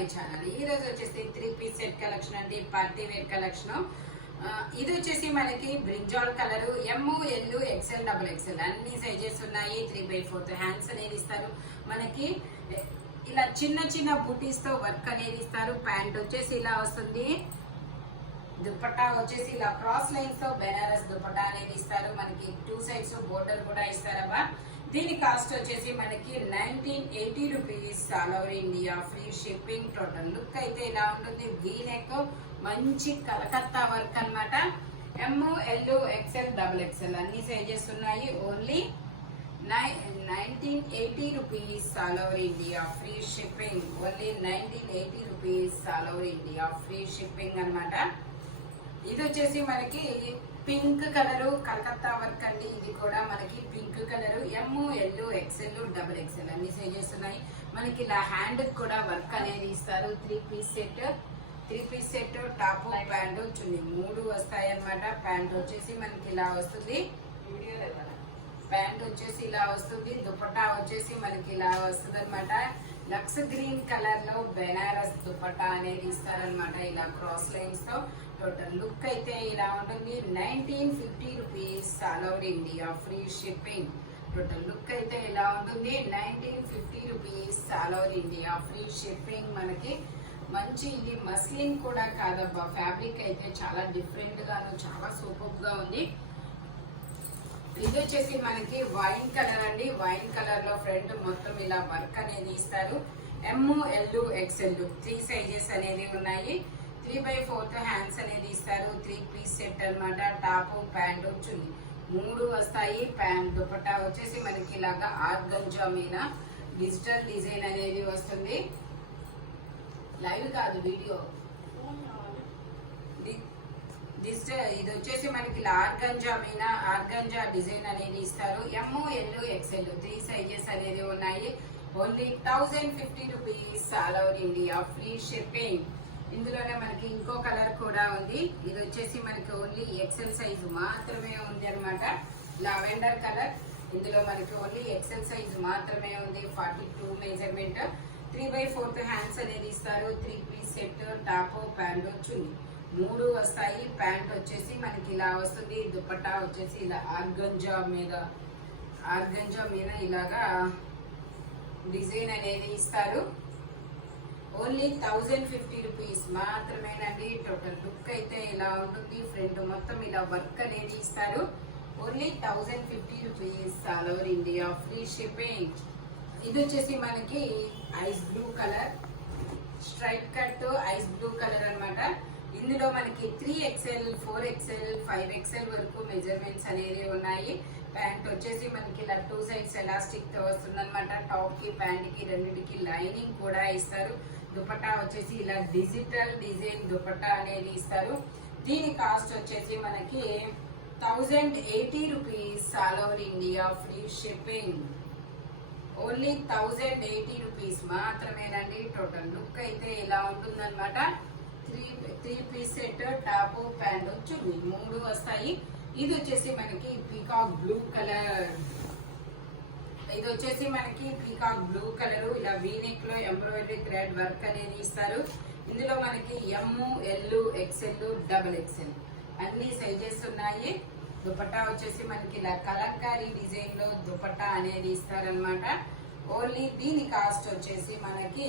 My channel. ఈ రోజు వచ్చేసి 3 పీస్ సెట్ కలెక్షన్ అండి, పార్టీ వేర్ కలెక్షన్. ఇది వచ్చేసి మనకి బ్రింజాల్ కలర్, ఎమ్, ఎల్, ఎక్స్ఎల్, డబుల్ ఎక్స్ఎల్ అన్ని సైజెస్ ఉన్నాయి. 3/4 హ్యాండ్స్ అనేది ఇస్తారు. మనకి ఇలా చిన్న చిన్న బూటీస్ తో వర్క్ అనేది ఇస్తారు. ప్యాంట్ వచ్చేసి ఇలా వస్తుంది. దుపట్టా వచ్చేసి ఇలా క్రాస్ లైన్స్ తో బెనారస్ దుపట్టా అనేది ఇస్తారు. మనకి 2 సైడ్స్ బోర్డర్ కూడా ఇస్తారబ్బా. దీని కాస్ట్ వచ్చేసి మనకి 1980 rupees. All over India free shipping. Total look అయితే ఇలా ఉంటుంది. వీ నెక్, మంచి కలకత్తా వర్క్ అన్నమాట. ఎమ్, ఎల్, ఎక్స్ఎల్, డబుల్ ఎక్స్ఎల్ అన్ని సైజెస్ ఉన్నాయి. Only 1980 rupees. All over India free shipping. Only 1980 rupees. All over India free shipping అన్నమాట. ఇది వచ్చేసి మనకి పింక్ కలర్ కలకత్తా వర్క్ అండి. ఇది కూడా మనకి పింక్ కలర్, ఎమ్, ఎల్, ఎక్స్ఎల్, డబుల్ ఎక్స్ఎల్ అన్ని సైజెస్ ఉన్నాయి. మనకి ఇలా హ్యాండ్ కూడా వర్క్ అనేది ఇస్తారు. 3 piece set top, pant, chunni 3 వస్తాయి అన్నమాట. ప్యాంట్ వచ్చేసి మనకి ఇలా వస్తుంది. ప్యాంట్ వచ్చేసి ఇలా వస్తుంది. దుపట్టా వచ్చేసి మనకి ఇలా వస్తుంది అనమాట. లక్స్ గ్రీన్ కలర్ లో బెనారస్ దుపట్టా అనేది ఇస్తారనమాట, ఇలా క్రాస్ లైన్స్ తో. టోటల్ లుక్ అయితే ఇలా ఉంటుంది. 1950 rupees. All over India free shipping. Total look అయితే ఇలా ఉంటుంది. 1950 rupees. All over India free shipping. మనకి మంచి ఇది మస్లిన్ కూడా కాదబ్బా, ఫ్యాబ్రిక్ అయితే చాలా డిఫరెంట్ గాను చాలా సూపర్ గా ఉంది. ఇది వచ్చేసి మనకి వైన్ కలర్ అండి. వైన్ కలర్ లో ఫ్రంట్ మొత్తం ఇలా వర్క్ అనేది ఇస్తారు. ఎమ్, ఎల్, ఎక్స్ఎల్ 3 సైజెస్ అనేది ఉన్నాయి. 3/4 హ్యాండ్స్ అనేది ఇస్తారు. 3 పీస్ సెట్ అన్నమాట. టాప్, ప్యాంట్, చున్నీ 3 వస్తాయి. ప్యాంట్ దుపట్టా వచ్చేసి మనకి ఇలాగా ఆర్గంజా మీద డిజిటల్ డిజైన్ అనేది వస్తుంది. లైవ్ కాదు, వీడియో. ఇది వచ్చేసి మనకి ఆర్గంజా మీద ఆర్గంజా డిజైన్ అనేది ఇస్తారు. ఎమ్, ఎల్, ఎక్స్ఎల్ 3 సైజెస్ అనేది ఉన్నాయి. Only 1050 rupees. All over India free shipping. ఇందులోనే మనకి ఇంకో కలర్ కూడా ఉంది. ఇది వచ్చేసి మనకి ఓన్లీ ఎక్స్ఎల్ సైజు మాత్రమే ఉంది అనమాట. Lavender colour. ఇందులో మనకి ఓన్లీ ఎక్స్ఎల్ సైజు మాత్రమే ఉంది. 42 మెజర్మెంట్. 3/4 హ్యాండ్స్ అనేది ఇస్తారు. 3 piece set top, pant, chunni 3 వస్తాయి. ప్యాంట్ వచ్చేసి మనకి ఇలా వస్తుంది. దుపట్టా వచ్చేసి ఇలా ఆర్గంజా మీద ఇలాగా డిజైన్ అనేది ఇస్తారు. ఓన్లీ 1050 రూపీస్ మాత్రమేనండి. టోటల్ లుక్ అయితే ఇలా ఉంటుంది. ఫ్రంట్ మొత్తం ఇలా వర్క్ అనేది ఇస్తారు. Only 1050 rupees. All over India free shipping. ఇది వచ్చేసి మనకి ice blue colour, straight cut ice blue colour అన్నమాట. ఇందులో మనకి 3XL, 4XL, 5XL వరకు మెజర్మెంట్స్ అనేవి ఉన్నాయి. ప్యాంట్ వచ్చేసి మనకి ఇలా 2 సైడ్స్ ఎలాస్టిక్ తో వస్తుంది అనమాట. టాప్ కి, ప్యాంట్ కి రెండింటికి లైనింగ్ కూడా ఇస్తారు. దుపట్టా వచ్చేసి ఇలా డిజిటల్ డిజైన్ దుపట్టా అనేది ఇస్తారు. దీని కాస్ట్ వచ్చేసి మనకి 1080 rupees. All over India free shipping. Only 1080 rupees మాత్రమేనండి. టోటల్ లుక్ అయితే ఇలా ఉంటుందన్నమాట. 3 piece set top, pant, chunni 3 వస్తాయి. ఇది వచ్చేసి మనకి పీకాక్ బ్లూ కలర్. ఇది వచ్చేసి మనకి పీకాక్ బ్లూ కలర్. ఇలా వీనెక్ లో ఎంబ్రాయిడరీ థ్రెడ్ వర్క్ అనేది ఇస్తారు. ఇందులో మనకి ఎమ్, ఎల్, ఎక్స్ఎల్, డబుల్ ఎక్స్ఎల్ అన్ని సైజెస్ ఉన్నాయి. దుపట్టా వచ్చేసి మనకి ఇలా కలంకారీ డిజైన్ లో దుపట్టా అనేది ఇస్తారనమాట. ఓన్లీ దీని కాస్ట్ వచ్చేసి మనకి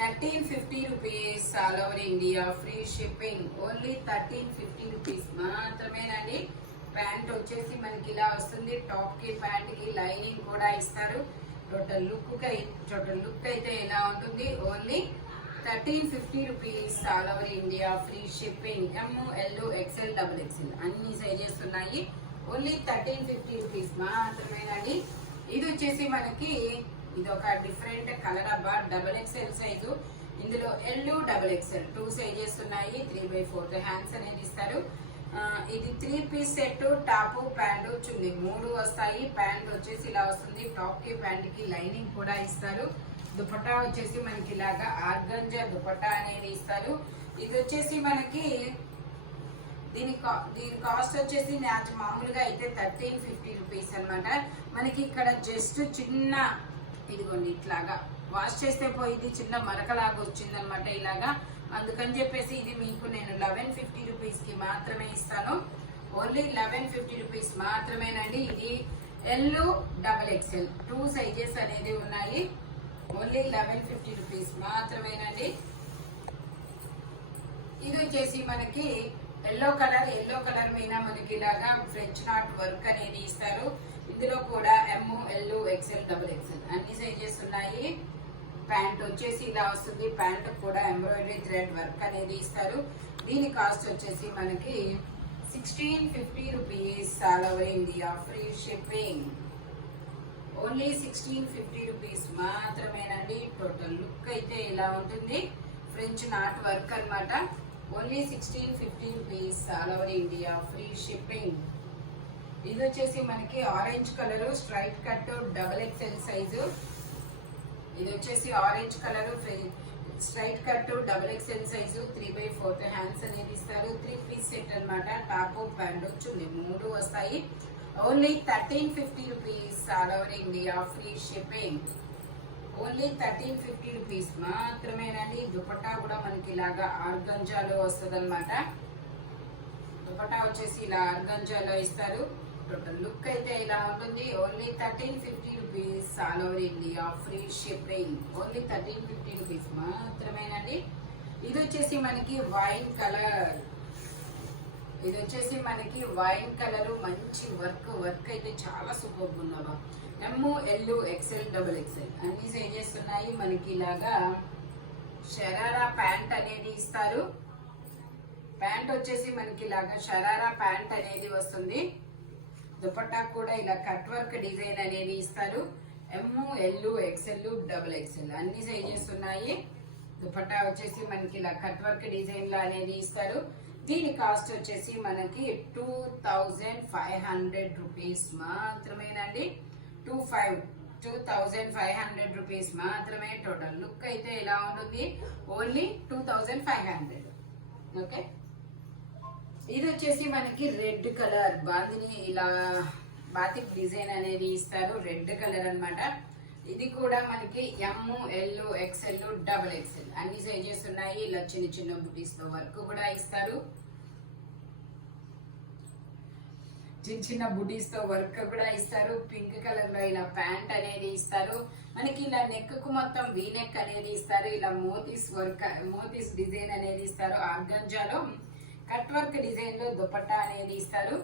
1350 rupees. All over India free shipping. Only 1350 rupees మాత్రమేనండి. ప్యాంట్ వచ్చేసి మనకి ఇలా వస్తుంది. టాప్ కి, ప్యాంట్ కి లైనింగ్ కూడా ఇస్తారు. టోటల్ లుక్ అయితే ఇలా ఉంటుంది. Only 1350 rupees. All over India free shipping. M, L, XL, double XL అన్ని సైజెస్ ఉన్నాయి. ఓన్లీ 1350 రూపీస్ మాత్రమేనండి. ఇది వచ్చేసి మనకి ఇది ఒక డిఫరెంట్ కలర్ అబ్బా, డబుల్ ఎక్స్ఎల్ సైజు. ఇందులో ఎల్, డబుల్ ఎక్స్ఎల్ 2 సైజెస్ ఉన్నాయి. 3/4 హ్యాండ్స్ అనేది ఇస్తారు. ఇది 3 piece set top, pant, chunni 3 వస్తాయి. ప్యాంట్ వచ్చేసి ఇలా వస్తుంది. టాప్ కి, ప్యాంట్ కి లైనింగ్ కూడా ఇస్తారు. దుపట్టా వచ్చేసి మనకి ఇలాగా ఆర్గంజా దుపట్టా అనేది ఇస్తారు. ఇది వచ్చేసి మనకి దీని కాస్ట్ వచ్చేసి మామూలుగా అయితే 1350 రూపీస్ అనమాట. మనకి ఇక్కడ జస్ట్ చిన్న ఇదిగోండి ఇట్లాగా వాష్ చేస్తే పోయింది, చిన్న మరకలాగా వచ్చింది అనమాట ఇలాగా. అందుకని చెప్పేసి ఇది మీకు నేను 1150 రూపీస్కి మాత్రమే ఇస్తాను. ఓన్లీ 1150 రూపీస్ మాత్రమేనండి. ఇది L XXL 2 సైజెస్ అనేది ఉన్నాయి. ఓన్లీ 1150 రూపీస్ మాత్రమేనండి. ఇది వచ్చేసి మనకి ఎల్లో కలర్ మీద మనకి ఇలాగా ఫ్రెంచ్ నాట్ వర్క్ అనేది ఇస్తారు. ఇందులో కూడా M, L, XL, XXL అన్ని సైజెస్ ఉన్నాయి. ప్యాంట్ వచ్చేసి ఇలా వస్తుంది. ప్యాంట్ కూడా ఎంబ్రాయిడరీ థ్రెడ్ వర్క్ అనేది ఇస్తారు. దీని కాస్ట్ వచ్చేసి మనకి 1650 rupees all over India, free shipping. Only 1650 rupees మాత్రమేనండి. టోటల్ లుక్ అయితే ఇలా ఉంటుంది. ఫ్రెంచ్ నాట్ వర్క్ అన్నమాట. Only 1650 rupees all over India, free shipping. ఇది వచ్చేసి మనకి orange colour straight cut XXL size. ఇది వచ్చేసి orange colour straight cut XXL size 3/4 hands అనేది ఇస్తారు. 3 పీస్ సెట్ అన్నమాట. టాప్ ప్యాంట్ చున్నీ 3 వస్తాయి. Only 1350 rupees all over India, free shipping. Only 1350 rupees మాత్రమేనండి. దుపట్టా కూడా మనకి ఇలాగా ఆర్గంజాలో వస్తుంది అనమాట. దుపట్టా వచ్చేసి ఇలా ఆర్గంజాలో ఇస్తారు. టోటల్ లుక్ అయితే ఇలా ఉంటుంది. Only 1350 rupees all over India, free shipping. Only 1350 rupees మాత్రమేనండి. ఇది వచ్చేసి మనకి వైన్ కలర్. ఇది వచ్చేసి మనకి వైన్ కలర్ మంచి వర్క్ అయితే చాలా సూపర్ ఉందమ్మా. M, L, XL, XXL అన్ని సైజెస్ ఉన్నాయి. మనకి ఇలాగా షరారా ప్యాంట్ అనేది ఇస్తారు. ప్యాంట్ వచ్చేసి మనకి ఇలాగా షరారా ప్యాంట్ అనేది వస్తుంది. దుపట్టా కూడా ఇలా కట్ వర్క్ డిజైన్ అనేది ఇస్తారు. M, L, XL, XXL అన్ని సైజెస్ ఉన్నాయి. దుపట్టా వచ్చేసి మనకి ఇలా కట్ వర్క్ డిజైన్ లో అనేది ఇస్తారు. దీని కాస్ట్ వచ్చేసి మనకి 2500 రూపీస్ మాత్రమేనండి. 2500 రూపీస్ మాత్రమే. టోటల్ లుక్ అయితే ఇలా ఉంటుంది. ఓన్లీ 2500. ఓకే. ఇది వచ్చేసి మనకి రెడ్ కలర్ బాందిని ఇలా బాతిక్ డిజైన్ అనేది ఇస్తారు. రెడ్ కలర్ అన్నమాట. ఇది కూడా మనకి M, L, XL, XXL అన్ని సైజెస్ ఉన్నాయి. ఇలా చిన్న బుటీస్ తో వర్క్ కూడా ఇస్తారు. చిన్న బుటీస్ తో వర్క్ కూడా ఇస్తారు. పింక్ కలర్ లో ఇలా ప్యాంట్ అనేది ఇస్తారు. మనకి ఇలా నెక్ కు మొత్తం వీ నెక్ అనేది ఇస్తారు. ఇలా మోతీస్ డిజైన్ అనేది ఇస్తారు. ఆర్గంజాలో కట్ వర్క్ డిజైన్ లో దుపట్టా అనేది ఇస్తారు.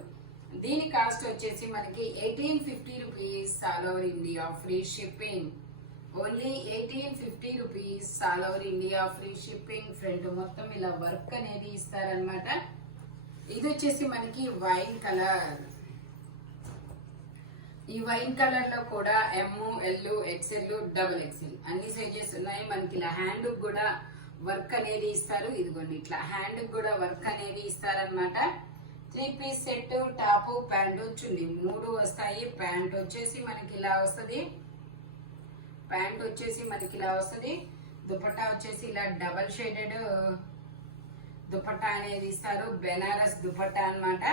దీని కాస్ట్ వచ్చేసి మనకి 1850 rupees all over India, free shipping. Only 1850 rupees all over India, free shipping. Front మొత్తం ఇలా వర్క్ అనేది ఇస్తారనమాట. ఇది వచ్చేసి మనకి వైన్ కలర్. ఈ వైన్ కలర్ లో కూడా M, L, XL, XXL అన్ని సైజెస్ ఉన్నాయి. మనకి ఇలా హ్యాండ్ కూడా వర్క్ అనేది ఇస్తారు. ఇదిగోండి ఇట్లా హ్యాండ్ కూడా వర్క్ అనేది ఇస్తారనమాట. 3 piece set top pant chunni 3 వస్తాయి. ప్యాంట్ వచ్చేసి మనకి ఇలా వస్తుంది. దుపట్టా వచ్చేసి ఇలా డబల్ షేడెడ్ దుపట్టా అనేది ఇస్తారు. బెనారస్ దుపట్టా అన్నమాట.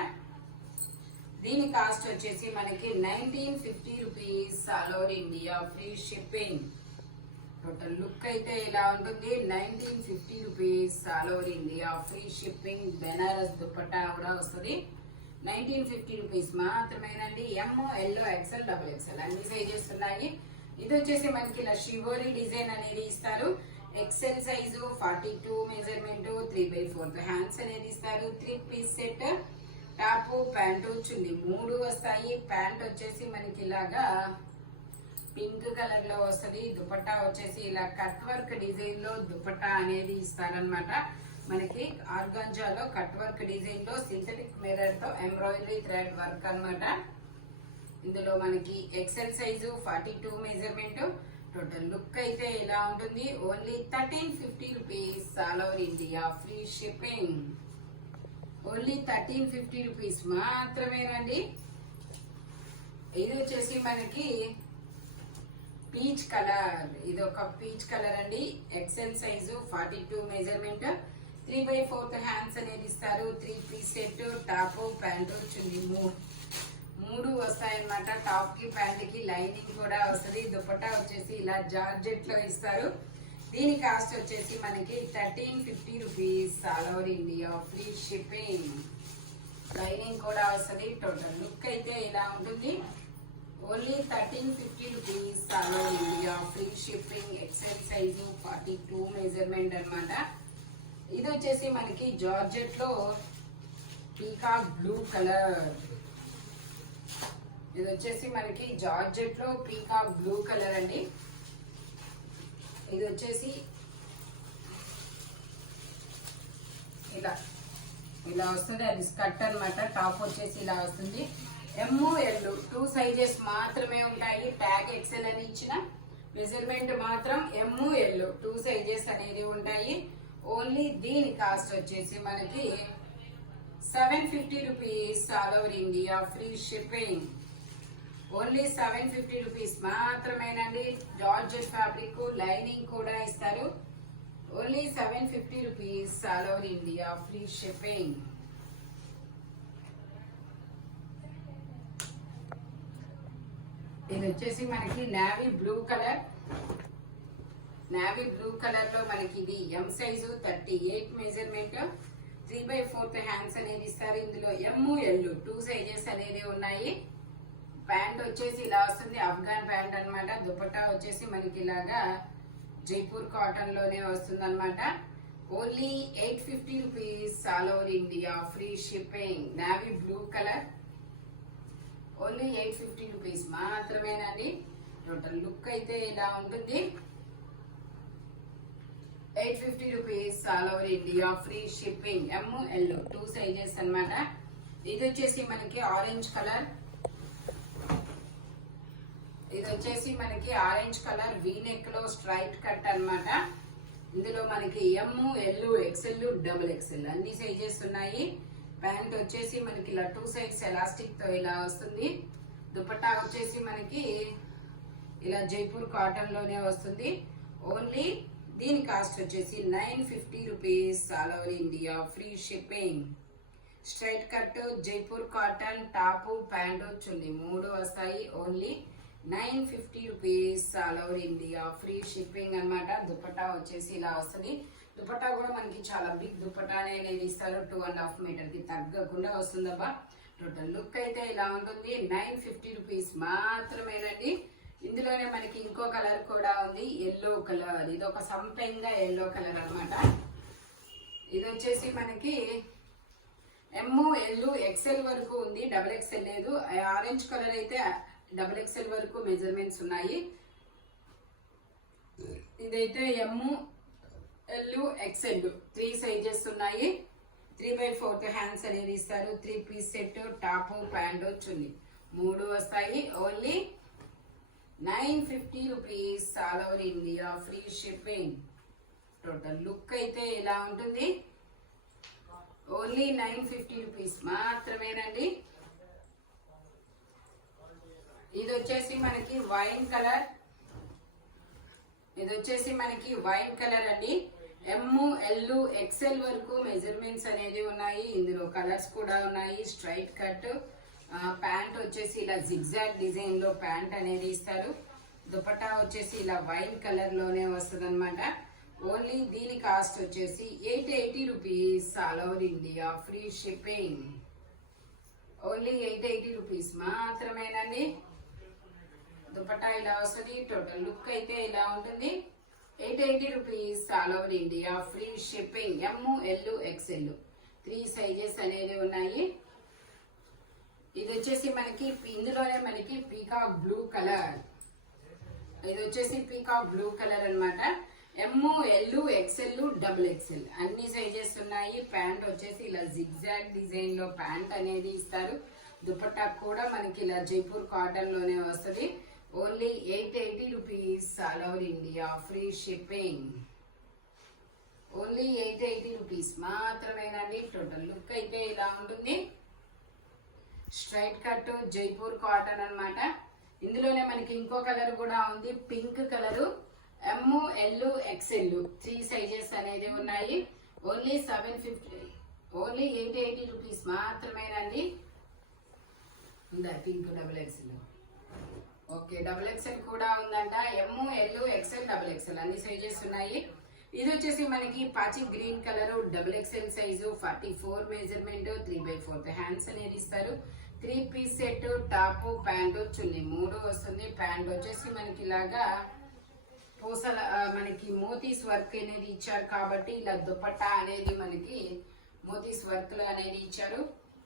దీని కాస్ట్ వచ్చేసి మనకి 1950 rupees all over India, free shipping. Total look అయితే ఇలా ఉంటుంది. 1950 rupees all over India, free shipping. Banaras dupatta కూడా వస్తుంది. 1950 రూపీస్ మాత్రమేనండి. M, L, XL, XXL అన్ని సైజెస్ ఉన్నాయి. ఇది వచ్చేసి మనకి ఇలా షివోరీ డిజైన్ అనేది ఇస్తారు. XL సైజు 42 మెజర్మెంట్ 3/4 హ్యాండ్స్ అనేది ఇస్తారు. 3 piece set top pant chunni 3 వస్తాయి. ప్యాంట్ వచ్చేసి మనకి ఇలాగా పింక్ కలర్ లో వస్తుంది. దుపట్టా వచ్చేసి ఇలా కట్ వర్క్ డిజైన్ లో దుపట్టా అనేది ఇస్తారనమాట. మనకి ఆర్గాంజాలో కట్ వర్క్ డిజైన్ లో సింథటిక్ మిర్రర్ తో ఎంబ్రాయిడరీ థ్రెడ్ వర్క్ అన్నమాట. ఇందులో మనకి XL size 42 measurement. Total look అయితే ఇలా ఉంటుంది. Only 1350 rupees all over India, free shipping. Only 1350 rupees మాత్రమేనండి. ఇది వచ్చేసి మనకి పీచ్ కలర్. ఇది ఒక పీచ్ కలర్ అండి. XL సైజు 42 మెజర్మెంట్ 3/4 హ్యాండ్స్ అనేది ఇస్తారు. 3 piece set top pant chunni మూడు వస్తాయన్నమాట. టాప్ కి ప్యాంట్ కి లైనింగ్ కూడా వస్తుంది. దుపట్టా వచ్చేసి ఇలా జార్జెట్ లో ఇస్తారు. దీని కాస్ట్ వచ్చేసి మనకి 1350 rupees all over India, free shipping. Lining కూడా వస్తుంది. టోటల్ లుక్ అయితే ఇలా ఉంటుంది. Only 1350 rupees all over India, free shipping. XL size 42 measurement అన్నమాట. ఇది వచ్చేసి మనకి జార్జెట్ లో పీకాక్ బ్లూ కలర్. ఇది వచ్చేసి మనకి జార్జెట్ లో పీకాక్ బ్లూ కలర్ అండి. ఇది వచ్చేసి ఇలా ఇలా వస్తుంది. అది స్కర్ట్ అన్నమాట. టాప్ వచ్చేసి ఇలా వస్తుంది. ML 2 సైజెస్ మాత్రమే ఉంటాయి. ట్యాగ్ ఎక్సెల్ అని ఇచ్చిన మెజర్మెంట్ మాత్రం ML 2 సైజెస్ అనేది ఉంటాయి. ఓన్లీ దీని కాస్ట్ వచ్చేసి మనకి 750 rupees all over India, free shipping. Only 750 rupees మాత్రమేనండి. జార్జెట్ ఫ్యాబ్రిక్ లైనింగ్ కూడా ఇస్తారు. Only 750 rupees all over India, free shipping. ఇది వచ్చేసి మనకి navy blue colour. Navy blue colour లో మనకి ఇది M సైజు 38 మెజర్మెంట్. 3/4 హ్యాండ్స్ అనేది ఇస్తారు. ఇందులో ML 2 సైజెస్ అనేది ఉన్నాయి. ప్యాంట్ వచ్చేసి ఇలా వస్తుంది. అఫ్ఘాన్ ప్యాంట్ అన్నమాట. దుపట్టా వచ్చేసి మనకి ఇలాగా జైపూర్ కాటన్ లోనే వస్తుంది అనమాట. Only 850 rupees all over India, free shipping. Navy blue colour. Only 850 rupees మాత్రమేనండి. టోటల్ లుక్ అయితే ఇలా ఉంటుంది. 850 rupees all over India, free shipping. ML 2 sizes అన్నమాట. ఇది వచ్చేసి మనకి ఆరెంజ్ కలర్. ఇది వచ్చేసి మనకి ఆరెంజ్ కలర్ వీ నెక్ లో స్ట్రైట్ కట్ అన్నమాట. ఇందులో మనకి ML XL XXL అన్ని సైజెస్ ఉన్నాయి. ప్యాంట్ వచ్చేసి మనకి ఇలా 2 సైడ్స్ ఎలాస్టిక్ తో ఇలా వస్తుంది. దుపట్టా వచ్చేసి మనకి ఇలా జైపూర్ కాటన్ లోనే వస్తుంది. ఓన్లీ దీని కాస్ట్ వచ్చేసి 950 rupees all over India, free shipping. Straight cut Jaipur cotton top pant chunni 3 వస్తాయి. Only 950 rupees all over India, free shipping అన్నమాట. దుపట్టా వచ్చేసి ఇలా వస్తుంది. దుపట్టా కూడా మనకి చాలా బిగ్ దుపట్టా అనేది ఇస్తారు. 2.5 మీటర్ కి తగ్గకుండా వస్తుందబ్బా. టోటల్ లుక్ అయితే ఇలా ఉంటుంది. 950 రూపీస్ మాత్రమేనండి. ఇందులోనే మనకి ఇంకో కలర్ కూడా ఉంది, ఎల్లో కలర్. ఇది ఒక సంపెంగా ఎల్లో కలర్ అన్నమాట. ఇది వచ్చేసి మనకి ML XL వరకు ఉంది, XXL లేదు. ఆరెంజ్ కలర్ అయితే XXL వరకు మెజర్మెంట్స్ ఉన్నాయి. ఇదైతే ML XL 3 సైజెస్ ఉన్నాయి. 3/4 హ్యాండ్స్ అనేది ఇస్తారు. 3 piece set top pant chunni 3 వస్తాయి. Only 950 rupees all over India, free shipping. Total look అయితే ఇలా ఉంటుంది. ఓన్లీ 950 రూపీస్ మాత్రమేనండి. ఇది వచ్చేసి మనకి వైన్ కలర్. ఇది వచ్చేసి మనకి వైన్ కలర్ అండి. ML XL వరకు మెజర్మెంట్స్ అనేది ఉన్నాయి. ఇందులో కలర్స్ కూడా ఉన్నాయి. స్ట్రైట్ కట్ ప్యాంట్ వచ్చేసి ఇలా జిగ్జాగ్ డిజైన్ లో ప్యాంట్ అనేది ఇస్తారు. దుపట్టా వచ్చేసి ఇలా వైన్ కలర్ లోనే వస్తుంది అనమాట. ఓన్లీ దీని కాస్ట్ వచ్చేసి 880 rupees all over India, free shipping. Only 880 rupees మాత్రమేనండి. దుపట్టా ఇలా వస్తుంది. టోటల్ లుక్ అయితే ఇలా ఉంటుంది. 880 rupees all over India, free shipping. ML XL 3 sizes అనేది ఉన్నాయి. ఇది వచ్చేసి మనకి ఇందులోనే మనకి పీకాక్ బ్లూ కలర్. ఇది వచ్చేసి పీకాక్ బ్లూ కలర్ అన్నమాట. ML XL XXL అన్ని సైజెస్ ఉన్నాయి. ప్యాంట్ వచ్చేసి ఇలా జిగ్జాగ్ డిజైన్ లో ప్యాంట్ అనేది ఇస్తారు. దుపట్టా కూడా మనకి ఇలా జైపూర్ కాటన్ లోనే వస్తుంది. Only 880 rupees all over India, free shipping. Only 880 rupees మాత్రమేనండి. టోటల్ లుక్ అయితే ఇలా ఉంటుంది. స్ట్రైట్ కట్ జైపూర్ కాటన్ అన్నమాట. ఇందులోనే మనకి ఇంకో కలర్ కూడా ఉంది, pink colour. ML XL 3 sizes అనేది ఉన్నాయి. ఓన్లీ 750, ఓన్లీ 880 రూపీస్ మాత్రమేనండి. ఉందా pink double XL. Okay double XL కూడా ఉందంట. M, L, XL, double XL అన్ని సైజెస్ ఉన్నాయి. ఇది వచ్చేసి మనకి పాచి green colour double XL size 44 measurement 3/4 hands అనేది ఇస్తారు. 3 piece set top pant chunni 3 వస్తుంది. ప్యాంట్ వచ్చేసి మనకి ఇలాగా పూసల మనకి మోతీస్ వర్క్ అనేది ఇచ్చారు కాబట్టి ఇలా దుపట్టా అనేది మనకి మోతీస్ వర్క్ లో అనేది ఇచ్చారు.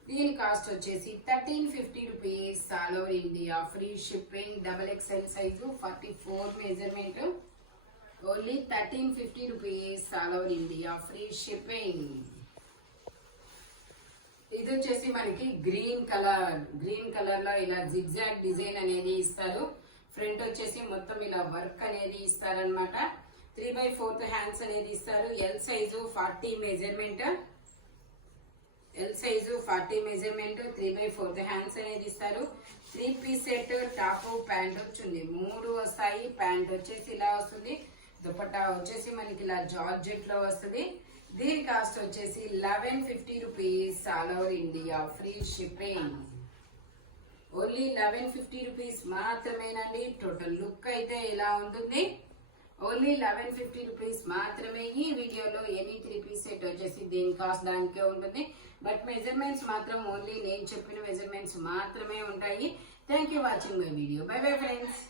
దీని కాస్ట్ వచ్చేసి 1350 rupees all over India free shipping. Double XL size 44 measurement only 1350 rupees all over India free shipping. ఇది వచ్చేసి మనకి గ్రీన్ కలర్ లో ఇలా జిగ్జాగ్ డిజైన్ అనేది ఇస్తారు. ఫ్రంట్ వచ్చేసి మొత్తం ఇలా వర్క్ అనేది ఇస్తారనమాట. 3/4 హ్యాండ్స్ అనేది ఇస్తారు. ఎల్ సైజు 40 మెజర్మెంట్ 3/4 హ్యాండ్స్ అనేది ఇస్తారు. 3 piece set top pant chunni 3 వస్తాయి. ప్యాంట్ వచ్చేసి ఇలా వస్తుంది. దుపట్టా వచ్చేసి మనకి ఇలా జార్జెట్ లో వస్తుంది. దీని కాస్ట్ వచ్చేసి 1150 rupees all over India free shipping. Only 1150 rupees మాత్రమేనండి. టోటల్ లుక్ అయితే ఇలా ఉంటుంది. ఓన్లీ 1150 రూపీస్ మాత్రమే. ఈ వీడియోలో ఎనీ 3 పీస్ సెట్ వచ్చేసి దీని కాస్ట్ దానికే ఉంటుంది. బట్ మెజర్మెంట్స్ మాత్రం ఓన్లీ నేను చెప్పిన మెజర్మెంట్స్ మాత్రమే ఉంటాయి. Thank you watching my video. By bye friends.